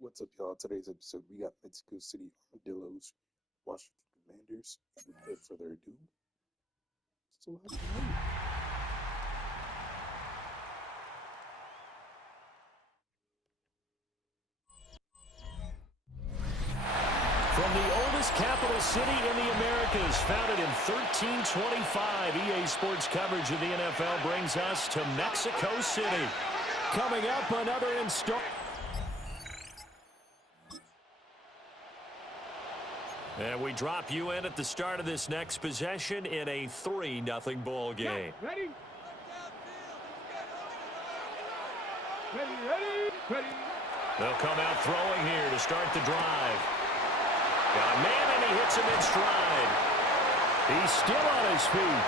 What's up, y'all? Today's episode, we got Mexico City Armadillos, Washington Commanders. And without further ado, so let's go. From the oldest capital city in the Americas, founded in 1325, EA Sports coverage of the NFL brings us to Mexico City. Coming up, another installment. And we drop you in at the start of this next possession in a 3-0 ball game. Ready? They'll come out throwing here to start the drive. Got a man, and he hits him in stride. He's still on his feet.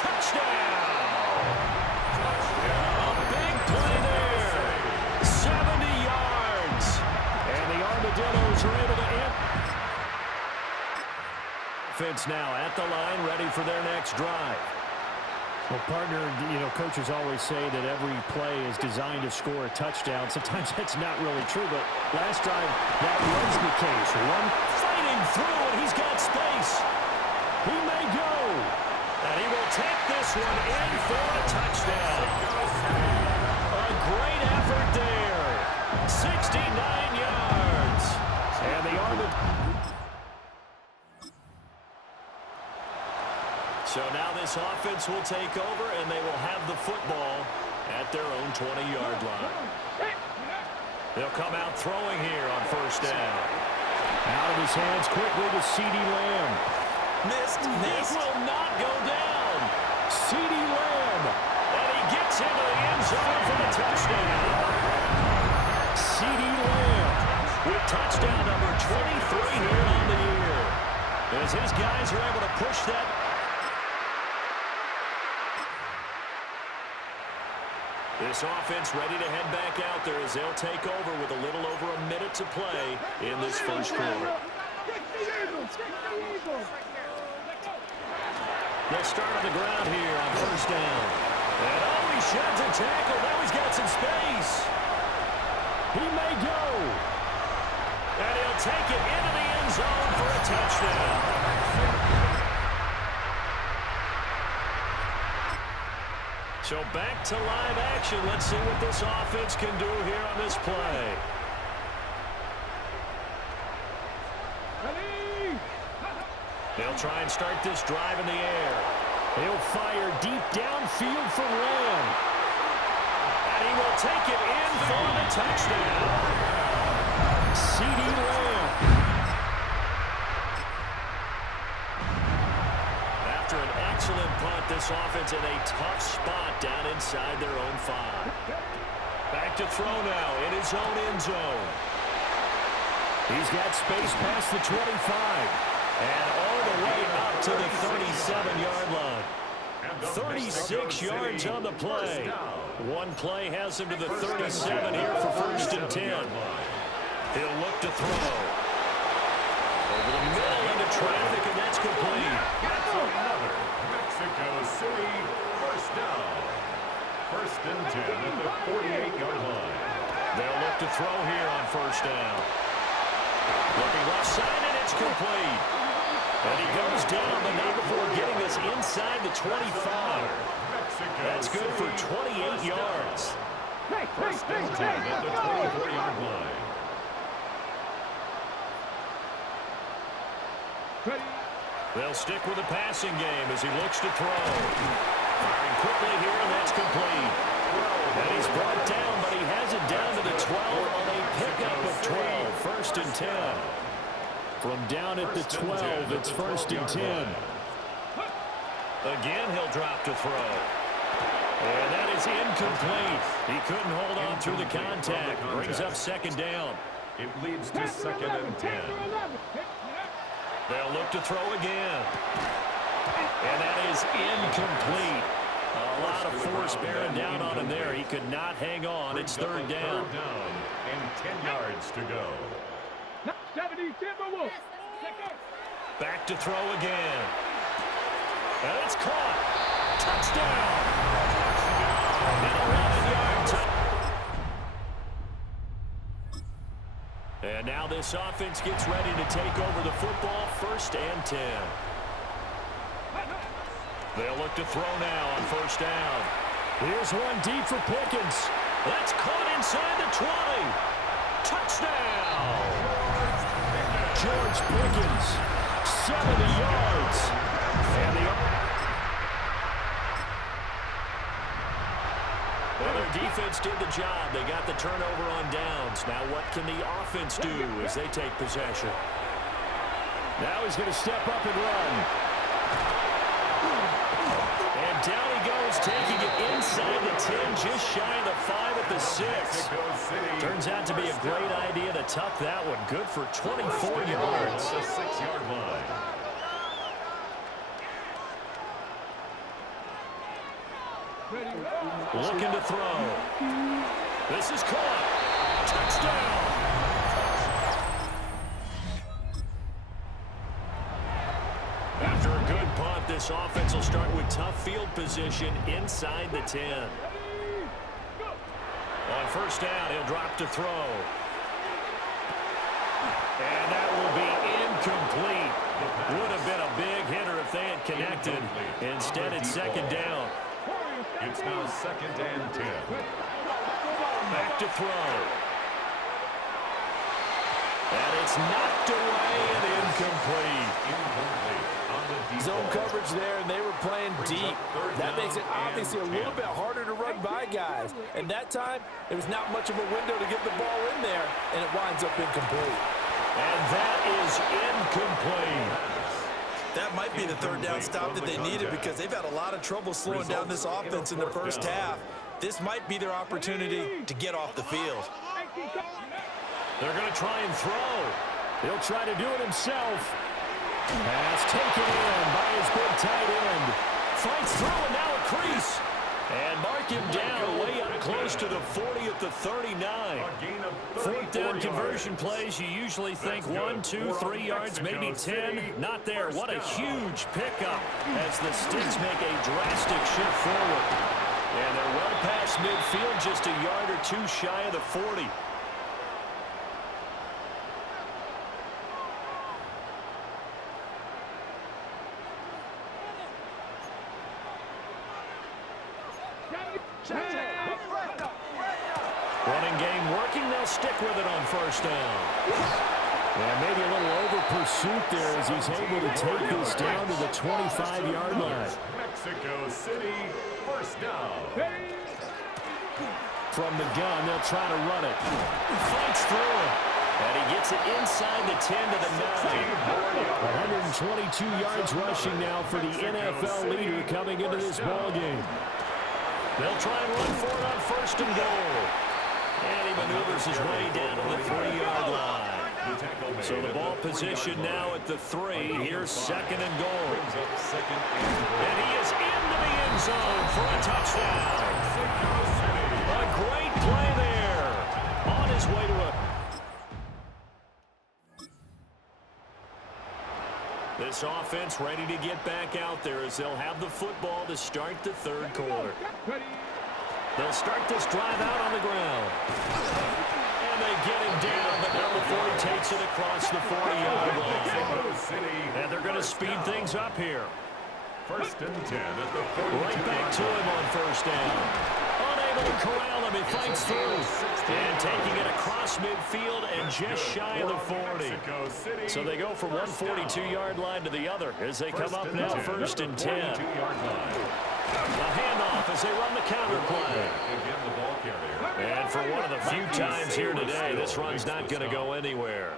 Touchdown! A big play there. 70 yards. And the Armadillos are able to end. Offense now at the line, ready for their next drive. Well, partner, coaches always say that every play is designed to score a touchdown. Sometimes that's not really true, but last drive, that was the case. One fighting through, and he's got space. He may go. And he will take this one in for a touchdown. A great effort there. 69 yards. And the Armadillos. So now this offense will take over, and they will have the football at their own 20-yard line. They'll come out throwing here on first down. Out of his hands quickly to CeeDee Lamb. Missed. This will not go down. CeeDee Lamb. And he gets into the end zone for the touchdown. CeeDee Lamb with touchdown number 23 here on the year. As his guys are able to push that. This offense ready to head back out there as they'll take over with a little over a minute to play in this first quarter. They'll start on the ground here on first down. And he sheds a tackle. Now he's got some space. He may go. And he'll take it into the end zone for a touchdown. So back to live action. Let's see what this offense can do here on this play. They'll try and start this drive in the air. He'll fire deep downfield for Lamb. And he will take it in for the touchdown. CeeDee Lamb. After an excellent punt, this offense in a tough spot down inside their own 5. Back to throw now in his own end zone. He's got space past the 25. And all the way up to the 37-yard line. 36 yards on the play. One play has him to the 37 here for first and 10. He'll look to throw. Over the middle into traffic, and that's complete. Mexico City, first down. First and 10 at the 48-yard line. They'll look to throw here on first down. Looking left side, and it's complete. And he goes down, but not before getting this inside the 25. That's good for 28 yards. First and 10 at the 24-yard line. They'll stick with the passing game as he looks to throw. Firing quickly here, and that's complete. And he's brought down, but he has it down to the 12 on a pickup of 12. First and 10. From down at the 12, it's first and 10. Again, he'll drop to throw. And that is incomplete. He couldn't hold on through the contact. Brings up second down. It leads to second and 10. They'll look to throw again. And that is incomplete. A lot of force bearing down on him there. He could not hang on. It's third down. And 10 yards to go. Back to throw again. And it's caught. Touchdown. And 11 yards. And now this offense gets ready to take over the football, 1st and 10. They'll look to throw now on 1st down. Here's one deep for Pickens. That's caught inside the 20. Touchdown! George Pickens, 70 yards. And well, their defense did the job. They got the turnover on downs. Now what can the offense do as they take possession? now he's going to step up and run. And down he goes, taking it inside the 10, just shy of the 5 at the 6. Turns out to be a great idea to tuck that one. Good for 24 yards. The 6-yard line. Looking to throw. This is caught. Touchdown! After a good punt, this offense will start with tough field position inside the 10. On 1st down, he'll drop to throw. And that will be incomplete. Would have been a big hitter if they had connected. Instead, it's 2nd down. It's now 2nd and 10. Back to throw. And it's knocked away and incomplete. Zone coverage there, and they were playing deep. That makes it obviously a little bit harder to run by guys. And that time, there was not much of a window to get the ball in there, and it winds up incomplete. And that is incomplete. That might be the 3rd down stop that they needed because they've had a lot of trouble slowing down this offense in the 1st half. This might be their opportunity to get off the field. They're going to try and throw. He'll try to do it himself. Pass taken in by his big tight end. Fights through and now a crease. And mark him down way up close to the 40 at the 39. 4th down conversion plays, you usually think 1, 2, 3 yards, maybe 10. Not there. What a huge pickup as the Sticks make a drastic shift forward. And they're well past midfield, just a yard or 2 shy of the 40. Running game working, they'll stick with it on 1st down. Yeah, maybe a little over pursuit there as he's able to take this down to the 25-yard line. Mexico City, 1st down. From the gun, they'll try to run it. Fights through it. And he gets it inside the 10 to the 9. 122 yards rushing now for the NFL leader coming into this ballgame. They'll try and run for it on 1st and goal. And he maneuvers his way down to the 3-yard line. So the ball position now at the 3. Here's 2nd and goal. And he is into the end zone for a touchdown. A great play there. On his way to a... This offense ready to get back out there as they'll have the football to start the 3rd quarter. They'll start this drive out on the ground. And they get him down, but now before he takes it across the 40-yard line. And they're going to speed things up here. 1st and 10 at the 42. Right back to him on 1st down. Unable to corral him, he fights through. And taking it across midfield and just shy of the 40. So they go from one 42-yard line to the other as they come up now 1st and 10. A handoff as they run the counter play. And for one of the few times here today, this run's not going to go anywhere.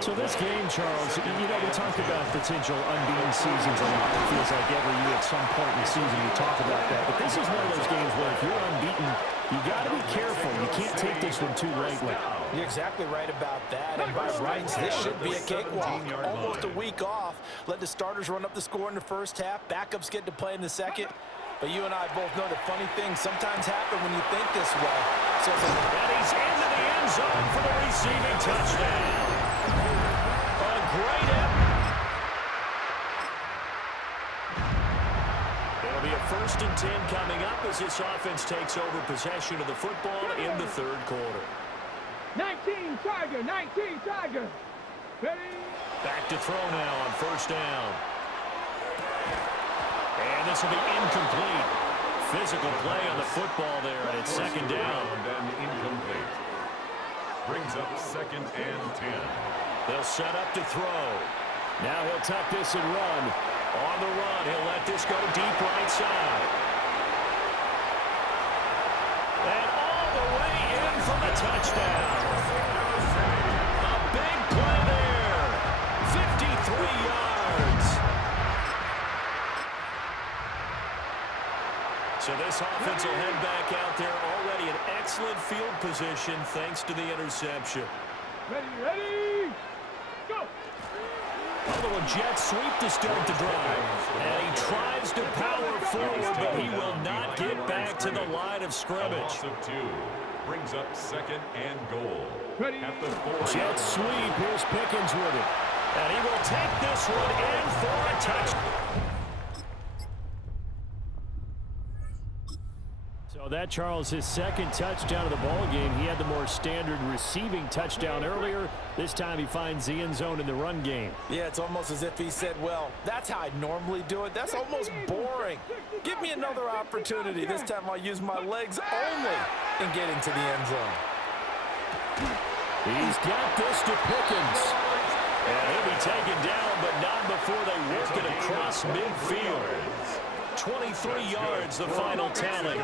So this game, Charles, you know, we talked about potential unbeaten seasons a lot. It feels like every year at some point in the season we talk about that. But this is one of those games where if you're unbeaten, you got to be careful. You can't take this one too lightly. You're exactly right about that. And by rights, this should be a cakewalk. Almost a week off. Let the starters run up the score in the 1st half. Backups get to play in the 2nd. But you and I both know that funny things sometimes happen when you think this way. So and he's into the end zone for the receiving touchdown. A great effort. It'll be a 1st and 10 coming up as this offense takes over possession of the football in the 3rd quarter. 19 Tiger, 19 Tiger. Ready? Back to throw now on first down. And this will be incomplete. Physical play on the football there, and it's second down. And incomplete. Brings up second and 10. They'll set up to throw. Now he'll tuck this and run. On the run, he'll let this go deep right side. And all the way in for the touchdown. A big play there. 53 yards. So this offense will head back out there already in excellent field position thanks to the interception. Ready, ready, go! A little jet sweep to start the drive. And he tries to power forward, but he will not get back to the line of scrimmage. Loss of 2. Brings up second and goal. Ready. At the 4. Jet sweep. Here's Pickens with it. And he will take this one in for a touchdown. So that, Charles, his second touchdown of the ball game. He had the more standard receiving touchdown earlier. This time he finds the end zone in the run game. Yeah, it's almost as if he said, well, that's how I normally do it. That's almost boring. Give me another opportunity. This time I'll use my legs only in getting to the end zone. He's got this to Pickens. And he'll be taken down, but not before they work it across midfield. 23 yards, the final tally.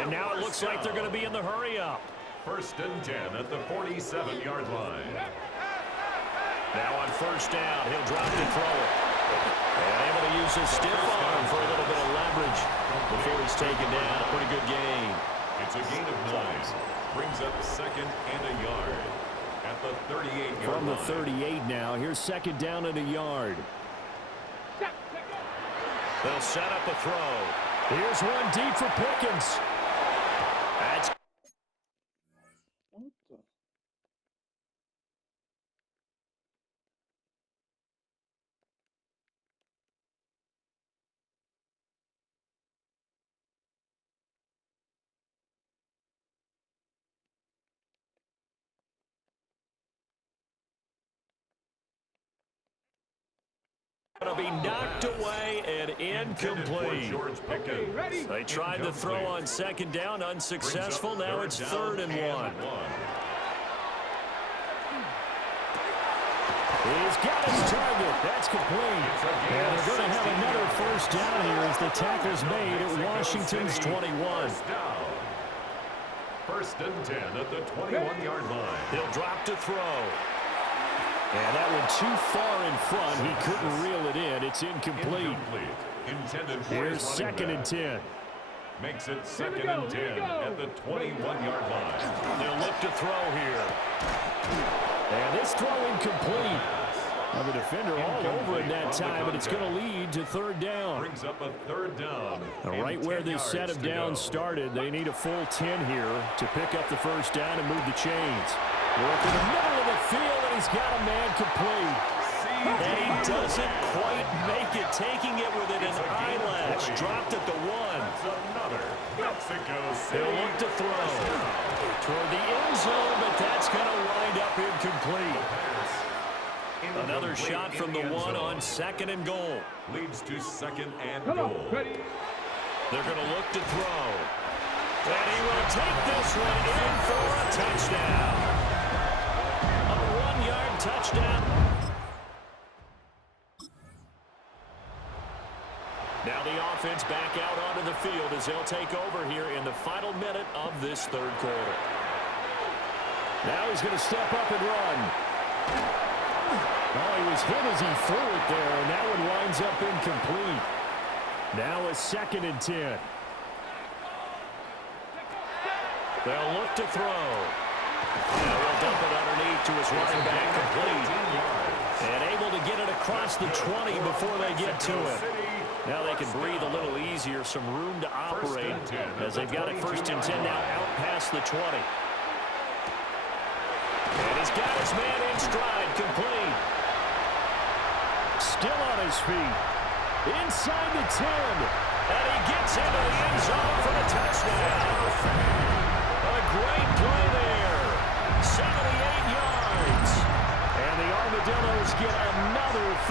And now it looks like they're going to be in the hurry-up. First and 10 at the 47-yard line. Now on first down, he'll drop to throw it. And able to use his stiff arm for a little bit of leverage before he's taken down. A pretty good gain. It's a gain of 9. Brings up second and a yard. At the 38-yard line. From the 38 now, here's second down and a yard. They'll set up a throw. Here's one deep for Pickens. That's What the? going to be knocked away and incomplete. Okay, ready? They tried to throw on second down, unsuccessful. Now it's third and 1. He's got his target. That's complete. And they're going to have another first down here as the tackle's made at Washington's 21. First and 10 at the 21-yard line. He'll drop to throw. And that one too far in front. He couldn't reel it in. It's incomplete. Intended for Here's his second and 10. Makes it second and 10 at the 21-yard line. They'll look to throw here. And this throw incomplete. Now the defender all over it that time, but it's going to lead to third down. Brings up a third down. Right where this set of downs started, they need a full 10 here to pick up the first down and move the chains. Work in the middle of the field, and he's got a man complete. And he doesn't quite make it, taking it within an eyelash. Dropped at the 1. Another Mexico City. He'll look to throw toward the end zone, but that's going to wind up incomplete. Another shot from the 1 on second and goal. Leads to second and Come on, goal. ready? They're going to look to throw. And he will take this one in for a touchdown. A 1-yard touchdown. Now the offense back out onto the field as they'll take over here in the final minute of this third quarter. Now he's going to step up and run. Oh, he was hit as he threw it there, and that one winds up incomplete. Now a second and 10. They'll look to throw. Now he'll dump it underneath to his running back, complete. And able to get it across the 20 before they get to it. Now they can breathe a little easier, some room to operate as they've got it first and 10 now out past the 20. And he's got his man in stride, complete. Still on his feet. Inside the 10. And he gets into the end zone for the touchdown. A great play there.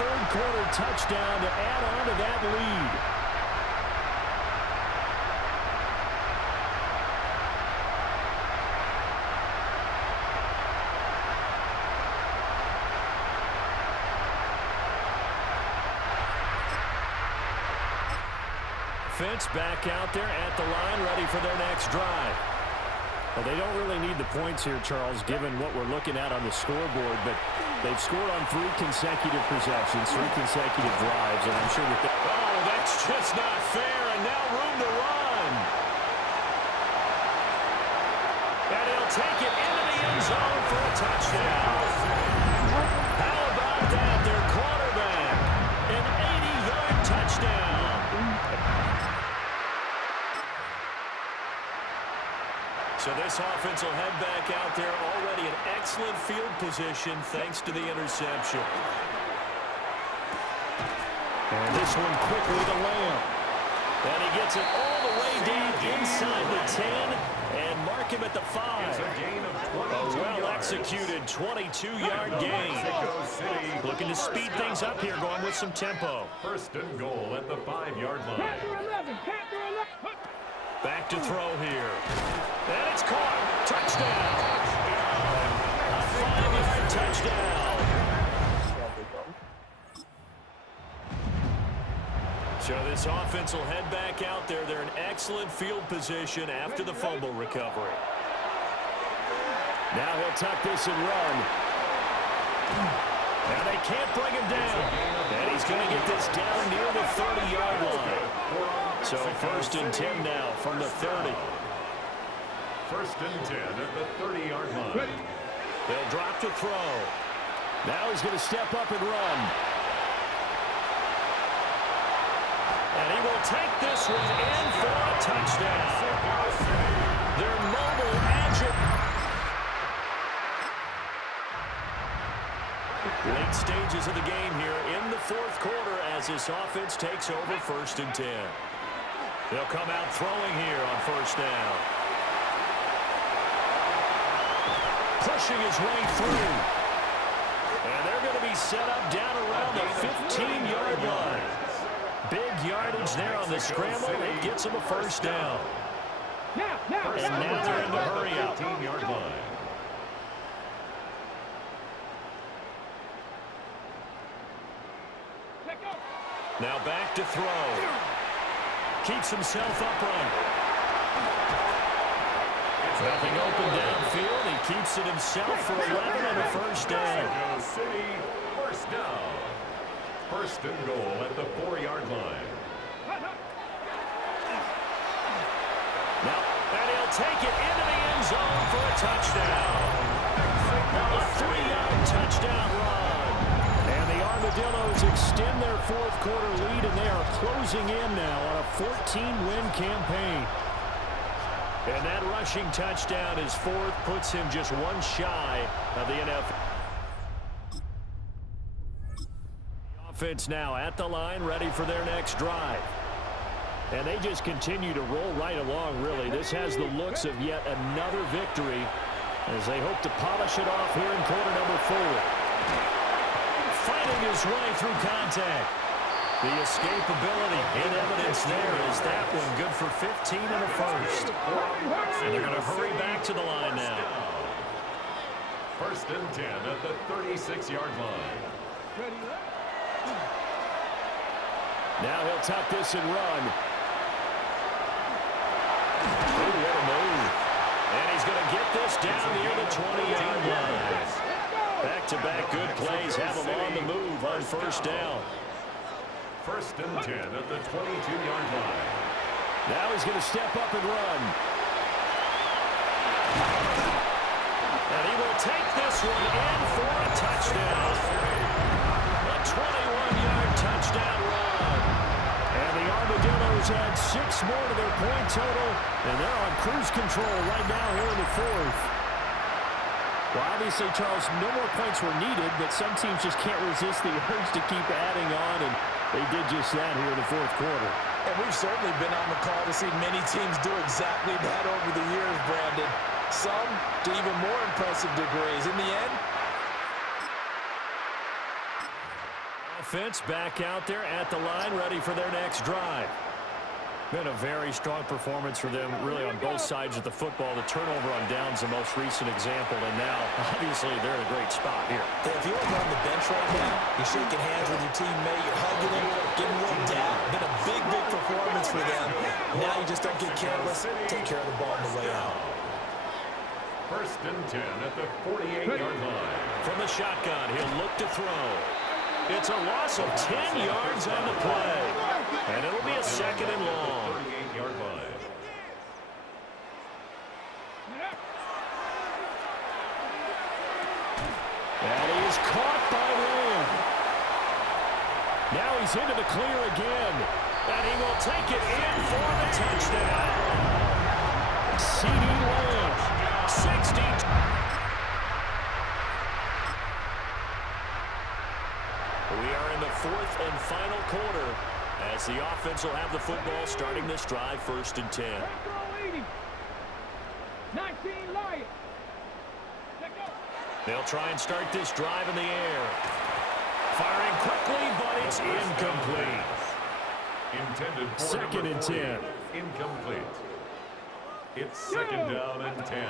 third-quarter touchdown to add on to that lead. Offense back out there at the line, ready for their next drive. Well, they don't really need the points here, Charles, given what we're looking at on the scoreboard, but they've scored on 3 consecutive possessions, 3 consecutive drives, and I'm sure that they... Oh, that's just not fair, and now room to run. And he'll take it into the end zone for a touchdown. How about that? Their quarterback, an 80-yard touchdown. So this offense will head back out there, already in excellent field position thanks to the interception. And this one quickly to Lamb. And he gets it all the way down inside the 10 and mark him at the 5. A well-executed 22-yard gain. Looking to speed things up here, going with some tempo. First and goal at the 5-yard line. Back to throw here. And it's caught. Touchdown. A 5-yard touchdown. So this offense will head back out there. They're in excellent field position after the fumble recovery. Now he'll tuck this and run. Now they can't bring him down. And he's going to get this down near the 30-yard line. So first and 10 now from the 30. First and 10 at the 30-yard line. They'll drop to throw. Now he's going to step up and run. And he will take this one in for a touchdown. They're mobile, agile. Late stages of the game here in the fourth quarter as this offense takes over first and 10. They'll come out throwing here on first down. Pushing his way through. And they're going to be set up down around the 15-yard line. Big yardage there on the scramble. It gets them a first down. And now they're in the hurry up. 15-yard line. Now back to throw. Keeps himself upright. Nothing open downfield. He keeps it himself for 11 and a first down. City, first down. First and goal at the 4-yard line. Now, and he'll take it into the end zone for a touchdown. A 3-yard touchdown run. And the Armadillos extend their fourth quarter lead, and they are closing in now on a 14-win campaign. And that rushing touchdown, his fourth, puts him just one shy of the NFL. Offense now at the line, ready for their next drive. And they just continue to roll right along, really. This has the looks of yet another victory as they hope to polish it off here in quarter number 4. Fighting his way through contact. The escapability in evidence there is that one good for 15 and a first. And they're going to hurry back to the line now. First and 10 at the 36-yard line. Now he'll tuck this and run. Oh, what a move. And he's going to get this down near the 20-yard line. Back-to-back good plays have him on the move on first down. First and 10 at the 22-yard line. Now he's going to step up and run. And he will take this one in for a touchdown. A 21-yard touchdown run. And the Armadillos add 6 more to their point total, and they're on cruise control right now here in the fourth. Well, obviously, Charles, no more points were needed, but some teams just can't resist the urge to keep adding on, and they did just that here in the fourth quarter. And we've certainly been on the call to see many teams do exactly that over the years, Brandon. Some to even more impressive degrees. In the end, Offense back out there at the line, ready for their next drive. Been a very strong performance for them, really, on both sides of the football. The turnover on downs the most recent example, and now, obviously, they're in a great spot here. Yeah, if you're on the bench right now, you're shaking hands with your teammate, you're hugging him, giving a little dap. Been a big, big performance for them. Now you just don't get careless. Take care of the ball on the way out. 1st and 10 at the 48-yard line. From the shotgun, he'll look to throw. It's a loss of 10 yards on the play. And it'll be a 2nd and long. 38-yard line. And he's caught by Lamb. Now he's into the clear again. And he will take it in for the touchdown. C.D. Lamb, 60. We are in the 4th and final quarter as the offense will have the football starting this drive, 1st and 10. 19 Lions. They'll try and start this drive in the air. Firing quickly, but it's incomplete. Intended for 2nd and 10. Incomplete. It's 2nd down and 10.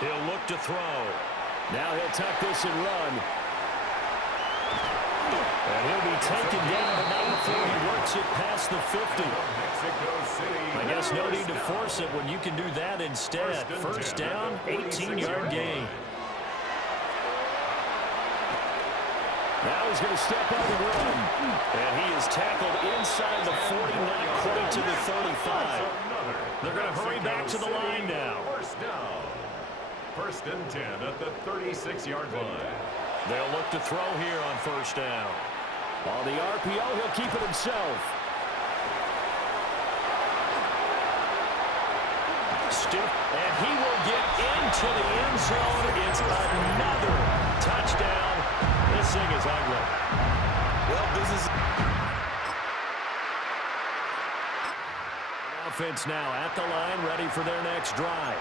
He'll look to throw. Now he'll tuck this and run. And he'll be taken down, but not before he works it past the 50. Mexico City. I guess no need to force it when you can do that instead. 1st down, 18-yard gain. Now he's going to step up and run. And he is tackled inside the 40, not quite to the 35. They're going to hurry back to the line now. 1st down. 1st and 10 at the 36-yard line. They'll look to throw here on 1st down. On the RPO, he'll keep it himself. And he will get into the end zone. It's another touchdown. This thing is ugly. Well, business. Offense now at the line, ready for their next drive.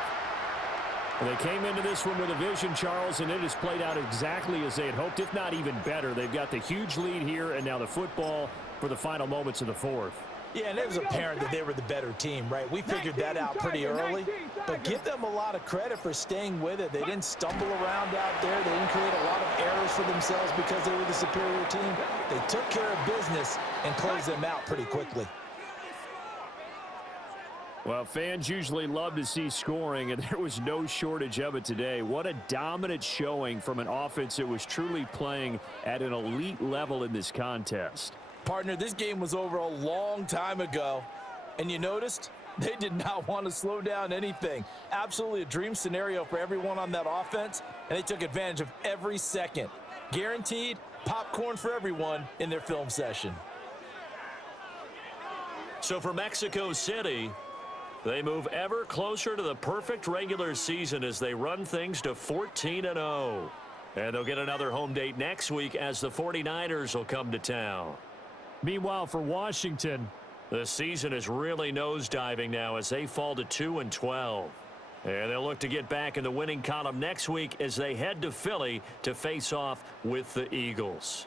They came into this one with a vision, Charles, and it has played out exactly as they had hoped, if not even better. They've got the huge lead here, and now the football for the final moments of the 4th. Yeah, and it was apparent that they were the better team, right? We figured that out pretty early. But give them a lot of credit for staying with it. They didn't stumble around out there. They didn't create a lot of errors for themselves because they were the superior team. They took care of business and closed them out pretty quickly. Well, fans usually love to see scoring, and there was no shortage of it today. What a dominant showing from an offense that was truly playing at an elite level in this contest. Partner, this game was over a long time ago, and you noticed they did not want to slow down anything. Absolutely a dream scenario for everyone on that offense, and they took advantage of every second. Guaranteed popcorn for everyone in their film session. So for Mexico City, they move ever closer to the perfect regular season as they run things to 14-0. And they'll get another home date next week as the 49ers will come to town. Meanwhile, for Washington, the season is really nosediving now as they fall to 2-12. And they'll look to get back in the winning column next week as they head to Philly to face off with the Eagles.